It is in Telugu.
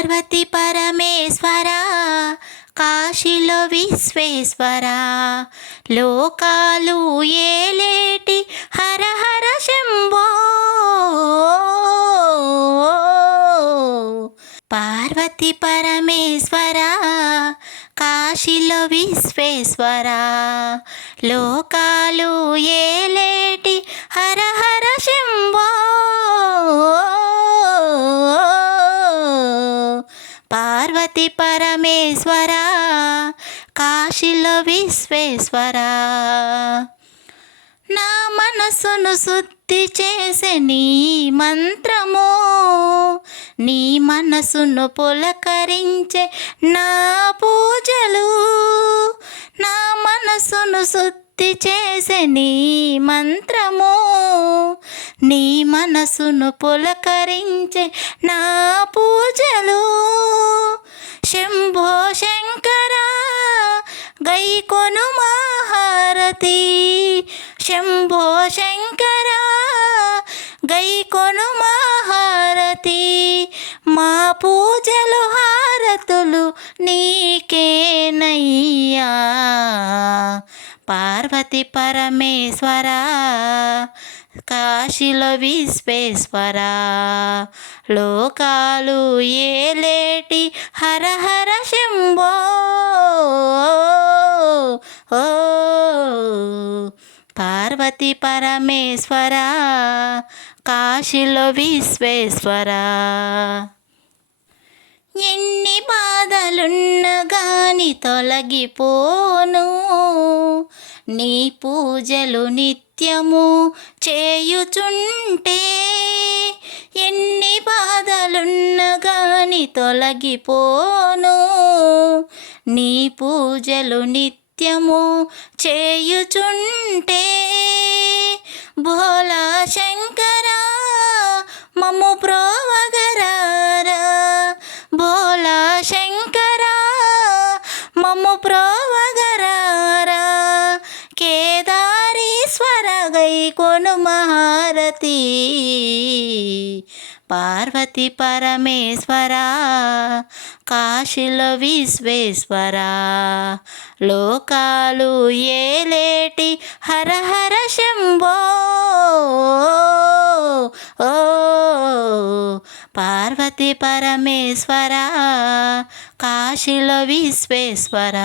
పార్వతి పరమేశ్వర కాశీలో విశ్వేశ్వర లోకాలు ఏలేటి హర హర శంభో పార్వతి పరమేశ్వర కాశీలో విశ్వేశ్వర లోకాలు ఏలేటి హర హర శంభో పార్వతి పరమేశ్వర కాశీలో విశ్వేశ్వర. నా మనసును శుద్ధి చేసే నీ మంత్రము నీ మనసును పులకరించే నా పూజలు. నా మనసును శుద్ధి చేసే నీ మంత్రము నీ మనసును పులకరించే నా గైకొను మహారతి. శంభో శంకర గైకొను మహారతి. మా పూజలు హారతులు నీకేనయ్యా పార్వతి పరమేశ్వర కాశీలో విశ్వేశ్వర. లోకాలు ఏలేటి హర హర శంభో. ఓ పార్వతి పరమేశ్వర కాశీలో విశ్వేశ్వర. ఎన్ని బాధలున్న గాని తొలగిపోను. నీ పూజలు నిత్యము చేయుచుంటే ఎన్ని బాధలున్న గాని తొలగిపోను. నీ పూజలు నిత్యము చేయుచుంటే భోలా శంకర మమ్ము ప్రోవగరారా? భోలా శంకర మమ్ము ప్రోవగరారా? కేదారీశ్వర గై కొను మహారతి పార్వతి పరమేశ్వర కాశీలో విశ్వేశ్వర? లోకాలు ఏలేటి హర హర శంభో. ఓ పార్వతి పరమేశ్వర కాశీలో విశ్వేశ్వర.